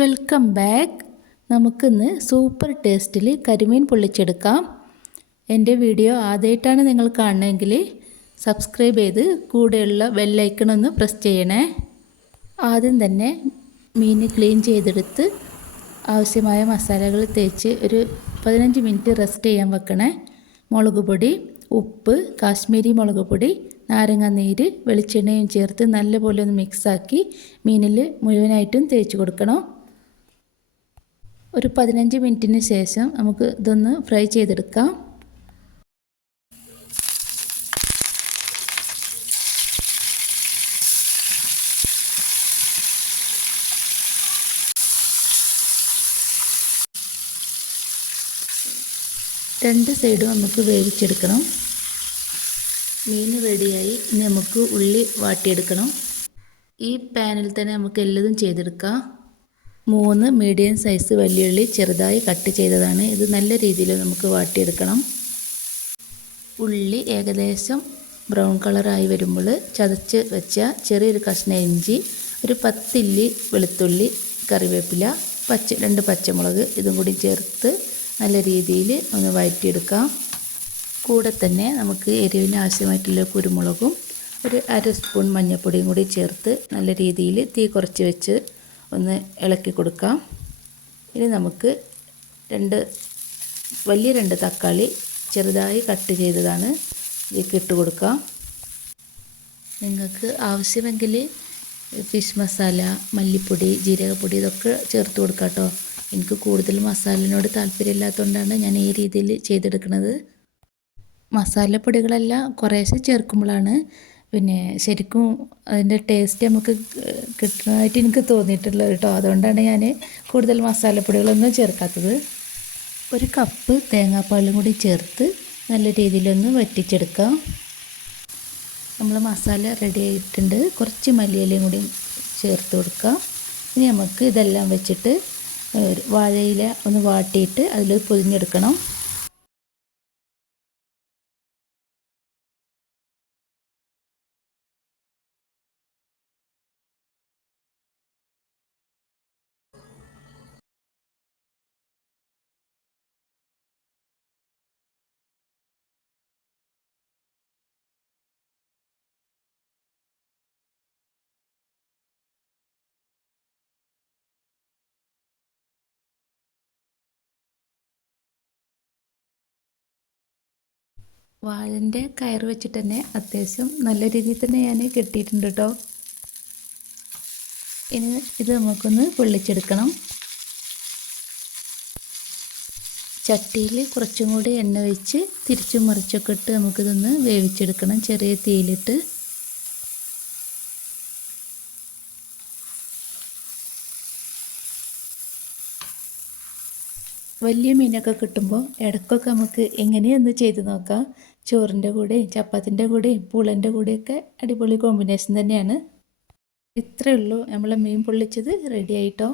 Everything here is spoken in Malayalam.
വെൽക്കം ബാക്ക് നമുക്കിന്ന് സൂപ്പർ ടേസ്റ്റിൽ കരിമീൻ പൊള്ളിച്ചെടുക്കാം. എന്റെ വീഡിയോ ആദ്യമായിട്ടാണ് നിങ്ങൾ കാണണമെങ്കിൽ സബ്സ്ക്രൈബ് ചെയ്ത് കൂടെയുള്ള ബെല്ലൈക്കണൊന്ന് പ്രസ് ചെയ്യണേ. ആദ്യം തന്നെ മീൻ ക്ലീൻ ചെയ്തെടുത്ത് ആവശ്യമായ മസാലകൾ തേച്ച് ഒരു പതിനഞ്ച് മിനിറ്റ് റെസ്റ്റ് ചെയ്യാൻ വെക്കണേ. മുളക് പൊടി ഉപ്പ് കാശ്മീരി മുളക് പൊടി നാരങ്ങ നീര് വെളിച്ചെണ്ണയും ചേർത്ത് നല്ലപോലെ ഒന്ന് മിക്സാക്കി മീനിൽ മുഴുവനായിട്ടും തേച്ച് കൊടുക്കണം. ഒരു പതിനഞ്ച് മിനിറ്റിന് ശേഷം നമുക്ക് ഇതൊന്ന് ഫ്രൈ ചെയ്തെടുക്കാം. രണ്ട് സൈഡും നമുക്ക് വേവിച്ചെടുക്കണം. മീൻ റെഡിയായി. ഇനി നമുക്ക് ഉള്ളി വാട്ടിയെടുക്കണം. ഈ പാനിൽ തന്നെ നമുക്ക് എല്ലതും ചെയ്തെടുക്കാം. മൂന്ന് മീഡിയം സൈസ് വലിയുള്ളി ചെറുതായി കട്ട് ചെയ്തതാണ്. ഇത് നല്ല രീതിയിൽ നമുക്ക് വാട്ടിയെടുക്കണം. ഉള്ളി ഏകദേശം ബ്രൗൺ കളറായി വരുമ്പോൾ ചതച്ച് വെച്ച ചെറിയൊരു കഷ്ണ ഇഞ്ചി ഒരു പത്തില്ലി വെളുത്തുള്ളി കറിവേപ്പില പച്ച രണ്ട് പച്ചമുളക് ഇതും കൂടി ചേർത്ത് നല്ല രീതിയിൽ ഒന്ന് വഴറ്റിയെടുക്കാം. കൂടെ തന്നെ നമുക്ക് എരിവിന് ആവശ്യമായിട്ടുള്ള കുരുമുളകും ഒരു അര സ്പൂൺ മഞ്ഞൾപ്പൊടിയും കൂടി ചേർത്ത് നല്ല രീതിയിൽ തീ കുറച്ച് വെച്ച് ഒന്ന് ഇളക്കി കൊടുക്കാം. ഇനി നമുക്ക് രണ്ട് വലിയ രണ്ട് തക്കാളി ചെറുതായി കട്ട് ചെയ്തതാണ് ഇതിലേക്ക് ഇട്ട് കൊടുക്കാം. നിങ്ങൾക്ക് ആവശ്യമെങ്കിൽ ഫിഷ് മസാല മല്ലിപ്പൊടി ജീരകപ്പൊടി ഇതൊക്കെ ചേർത്ത് കൊടുക്കാം കേട്ടോ. എനിക്ക് കൂടുതൽ മസാലനോട് താല്പര്യമില്ലാത്തതുകൊണ്ടാണ് ഞാൻ ഈ രീതിയിൽ ചെയ്തെടുക്കുന്നത്. മസാലപ്പൊടികളെല്ലാം കുറേശ്ശെ ചേർക്കുമ്പോഴാണ് പിന്നെ ശരിക്കും അതിന്റെ ടേസ്റ്റ് നമുക്ക് കിട്ടുന്നതായിട്ട് എനിക്ക് തോന്നിയിട്ടുള്ളത് കേട്ടോ. അതുകൊണ്ടാണ് ഞാൻ കൂടുതൽ മസാലപ്പൊടികളൊന്നും ചേർക്കാത്തത്. ഒരു കപ്പ് തേങ്ങാപ്പാലും കൂടി ചേർത്ത് നല്ല രീതിയിലൊന്ന് വറ്റിച്ചെടുക്കാം. നമ്മൾ മസാല റെഡി ആയിട്ടുണ്ട്. കുറച്ച് മല്ലിയിലയും കൂടി ചേർത്ത് കൊടുക്കാം. ഇനി നമുക്ക് ഇതെല്ലാം വെച്ചിട്ട് വാഴയില ഒന്ന് വാട്ടിയിട്ട് അതിൽ പൊതിഞ്ഞെടുക്കണം വാഴന്റെ കയർ വെച്ചിട്ട് തന്നെ അത്യാവശ്യം നല്ല രീതിയിൽ തന്നെ ഞാൻ കെട്ടിയിട്ടുണ്ട് കേട്ടോ ഇനി ഇത് നമുക്കൊന്ന് പൊള്ളിച്ചെടുക്കണം. ചട്ടിയിൽ കുറച്ചും കൂടി എണ്ണ വെച്ച് തിരിച്ചും മറിച്ചൊക്കെ ഇട്ട് നമുക്കിതൊന്ന് വേവിച്ചെടുക്കണം. ചെറിയ തീയിലിട്ട്. വലിയ മീനൊക്കെ കിട്ടുമ്പോൾ ഇടയ്ക്കൊക്കെ നമുക്ക് എങ്ങനെയൊന്ന് ചെയ്ത് നോക്കാം. ചോറിന്റെ കൂടെയും ചപ്പാത്തിന്റെ കൂടെയും പൂളന്റെ കൂടെയൊക്കെ അടിപൊളി കോമ്പിനേഷൻ തന്നെയാണ്. ഇത്രയേ ഉള്ളൂ നമ്മളെ മീൻ പൊള്ളിച്ചത്. റെഡി ആയിട്ടോ?